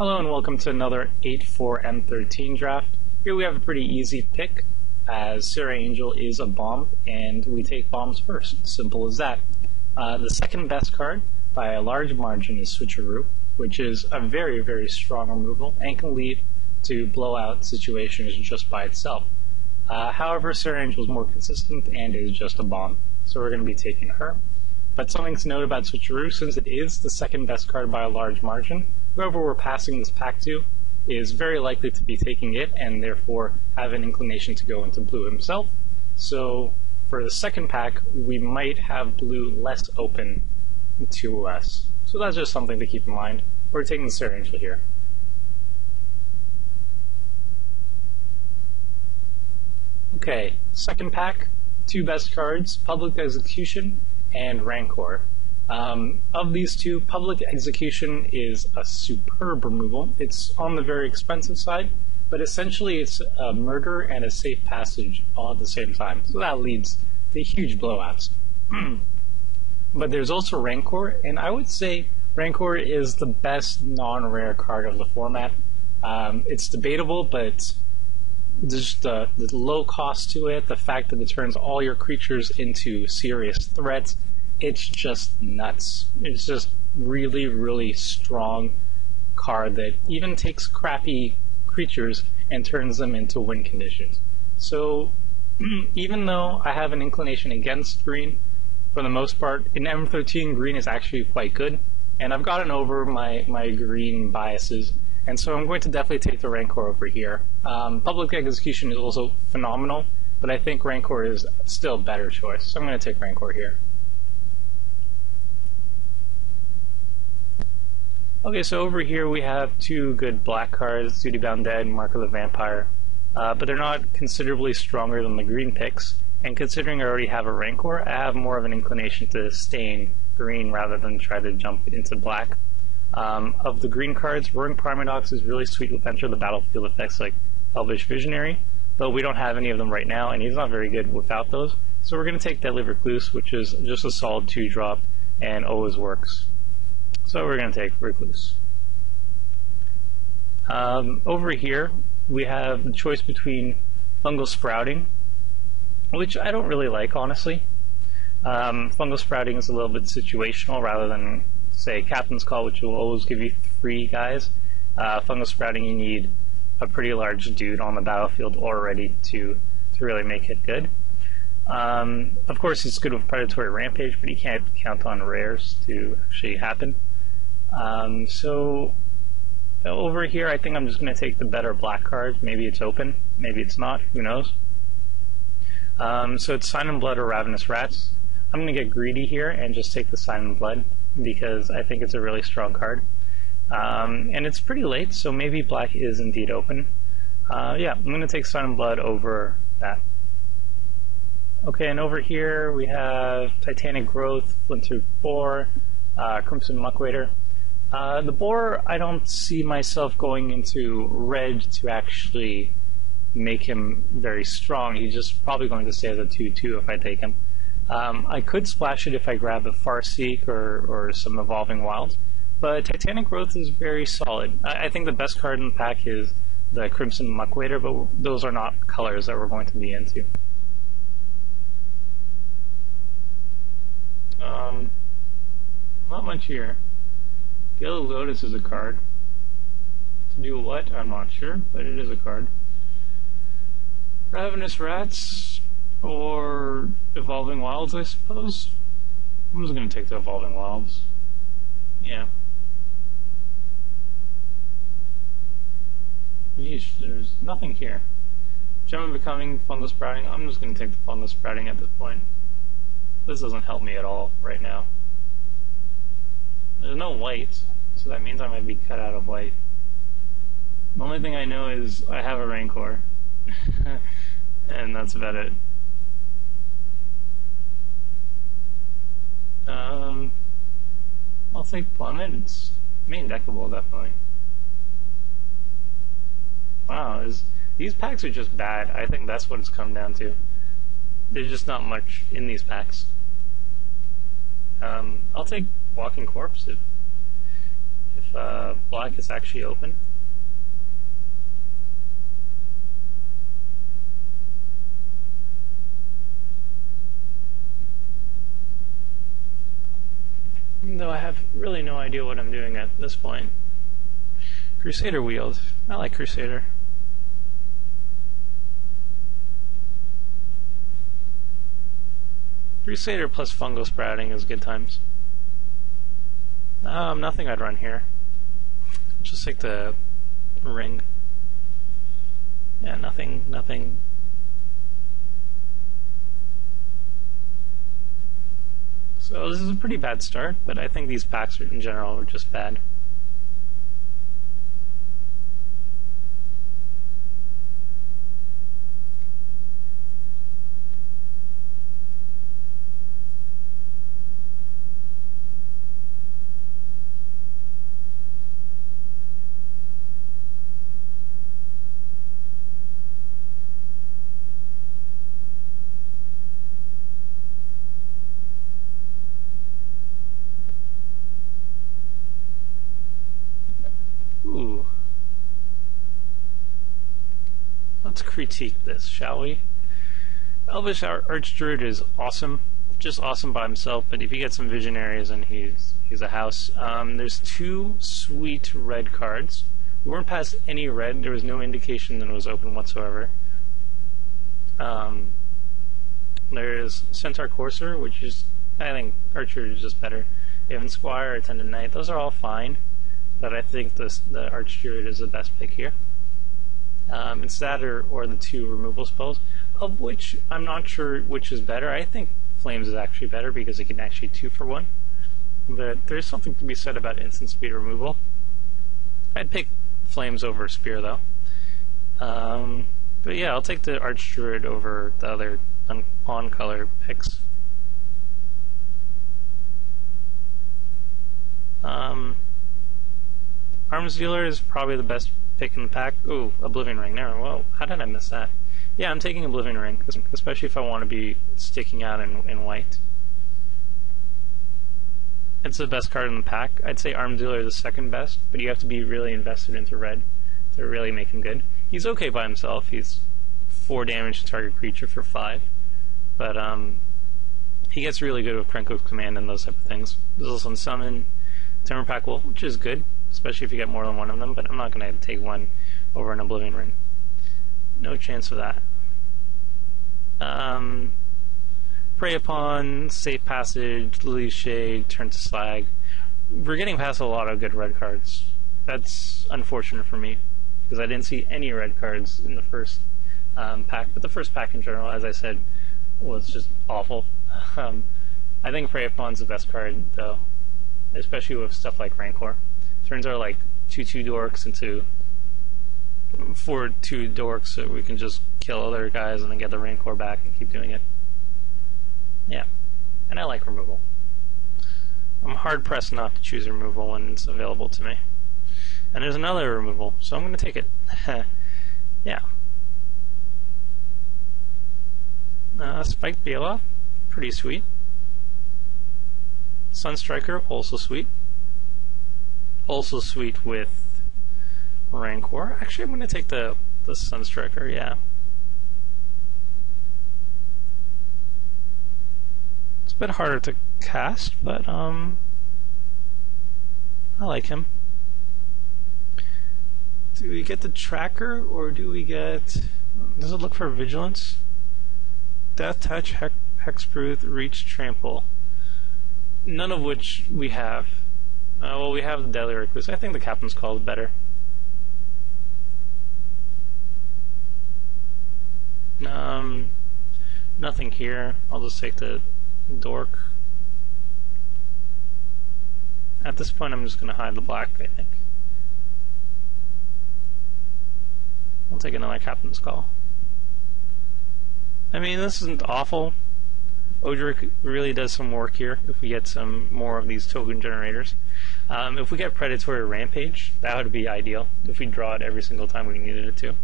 Hello and welcome to another 8-4 M13 draft. Here we have a pretty easy pick, as Sarah Angel is a bomb, and we take bombs first. Simple as that. The second best card, by a large margin, is Switcheroo, which is a very, very strong removal, and can lead to blowout situations just by itself. However, Sarah Angel is more consistent and is just a bomb, so we're going to be taking her. But something to note about Switcheroo, since it is the second best card by a large margin, whoever we're passing this pack to is very likely to be taking it and therefore have an inclination to go into blue himself. So for the second pack, we might have blue less open to us. So that's just something to keep in mind. We're taking the Sarah Angel here. Okay, second pack, two best cards, Public Execution and Rancor. Of these two, Public Execution is a superb removal. It's on the very expensive side, but essentially it's a murder and a safe passage all at the same time. So that leads to huge blowouts. But there's also Rancor, and I would say Rancor is the best non-rare card of the format. It's debatable, but just the low cost to it, the fact that it turns all your creatures into serious threats, it's just nuts. It's just really, really strong card that even takes crappy creatures and turns them into win conditions. So even though I have an inclination against green, for the most part, in M13 green is actually quite good, and I've gotten over my green biases, and so I'm going to definitely take the Rancor over here. Public Execution is also phenomenal, but I think Rancor is still a better choice, so I'm going to take Rancor here. Okay, so over here we have two good black cards, Duty Bound Dead and Mark of the Vampire, but they're not considerably stronger than the green picks, and considering I already have a Rancor, I have more of an inclination to stay in green rather than try to jump into black. Of the green cards, Roaring Primadox is really sweet with enter the battlefield effects like Elvish Visionary, but we don't have any of them right now, and he's not very good without those, so we're going to take Deadly Recluse, which is just a solid 2-drop and always works. So we're going to take Recluse. Over here, we have the choice between Fungal Sprouting, which I don't really like, honestly. Fungal Sprouting is a little bit situational rather than, say, Captain's Call, which will always give you 3 guys. Fungal Sprouting, you need a pretty large dude on the battlefield already to really make it good. Of course, it's good with Predatory Rampage, but you can't count on rares to actually happen. So over here, I think I'm just going to take the better black card. Maybe it's open, maybe it's not, who knows. So it's Sign in Blood or Ravenous Rats. I'm going to get greedy here and just take the Sign in Blood because I think it's a really strong card. And it's pretty late, so maybe black is indeed open. Yeah, I'm going to take Sign in Blood over that. Okay, and over here we have Titanic Growth, Flinter Boar, Crimson Muckrader. The Boar, I don't see myself going into red to actually make him very strong. He's just probably going to stay as a 2-2 if I take him. I could splash it if I grab a Farseek or some Evolving Wilds, but Titanic Growth is very solid. I think the best card in the pack is the Crimson Muckrader, but those are not colors that we're going to be into. Not much here. Gilded Lotus is a card. To do what? I'm not sure, but it is a card. Ravenous Rats or Evolving Wilds, I suppose. I'm just going to take the Evolving Wilds. Yeah. Yeesh, there's nothing here. Gem of Becoming, Fungal Sprouting. I'm just going to take the Fungal Sprouting at this point. This doesn't help me at all right now. There's no white, so that means I might be cut out of white. The only thing I know is I have a Rancor, and that's about it. I'll take Plummet. It's main deckable, definitely. Wow, these packs are just bad. I think that's what it's come down to. There's just not much in these packs. I'll take Walking Corpse if black is actually open. Even though I have really no idea what I'm doing at this point. Crusader wheels. I like Crusader. Crusader plus fungal sprouting is good times. Nothing I'd run here. Just take the ring. Yeah, nothing. So this is a pretty bad start, but I think these packs in general are just bad. Ooh. Let's critique this, shall we? Elvish Archdruid is awesome. Just awesome by himself, but if you get some Visionaries and he's a house. There's two sweet red cards. We weren't past any red. There was no indication that it was open whatsoever. There's Centaur Courser, which is, I think Archer is just better. Haven Squire, Attendant Knight, those are all fine. But I think the Archdruid is the best pick here. It's that or the two removal spells, of which I'm not sure which is better. I think Flames is actually better because it can actually 2-for-1. But there's something to be said about instant speed removal. I'd pick Flames over Spear though. But yeah, I'll take the Archdruid over the other on-color picks. Arms Dealer is probably the best pick in the pack. Ooh, Oblivion Ring. There. Whoa, how did I miss that? Yeah, I'm taking Oblivion Ring, especially if I want to be sticking out in white. It's the best card in the pack. I'd say Arms Dealer is the second best, but you have to be really invested into red to really make him good. He's okay by himself. He's 4 damage to target creature for 5. But he gets really good with Krenko's Command and those type of things. There's also Summon, Timber Pack Wolf, which is good, especially if you get more than one of them, but I'm not going to take one over an Oblivion Ring. No chance of that. Prey Upon, Safe Passage, Lily's Shade, Turn to Slag. We're getting past a lot of good red cards. That's unfortunate for me, because I didn't see any red cards in the first pack, but the first pack in general, as I said, was just awful. I think Prey Upon's the best card, though, especially with stuff like Rancor. Turns are like 2/2 dorks into 4/2 dorks, so we can just kill other guys and then get the Rancor back and keep doing it. Yeah, and I like removal. I'm hard pressed not to choose removal when it's available to me. And there's another removal, so I'm going to take it. Yeah. Spiked Bailoff, pretty sweet. Sunstriker, also sweet. Also sweet with Rancor. Actually, I'm going to take the Sunstriker, yeah. It's a bit harder to cast, but I like him. Do we get the Tracker, or do we get... Does it look for Vigilance? Death Touch, Hexproof, Reach, Trample. None of which we have. Well, we have the Deadly Recluse. I think the Captain's Call is better. Nothing here. I'll just take the Dork. At this point, I'm just going to hide the black, I think. I'll take another Captain's Call. I mean, this isn't awful. Odric really does some work here if we get some more of these token generators. If we get Predatory Rampage, that would be ideal if we draw it every single time we needed it to.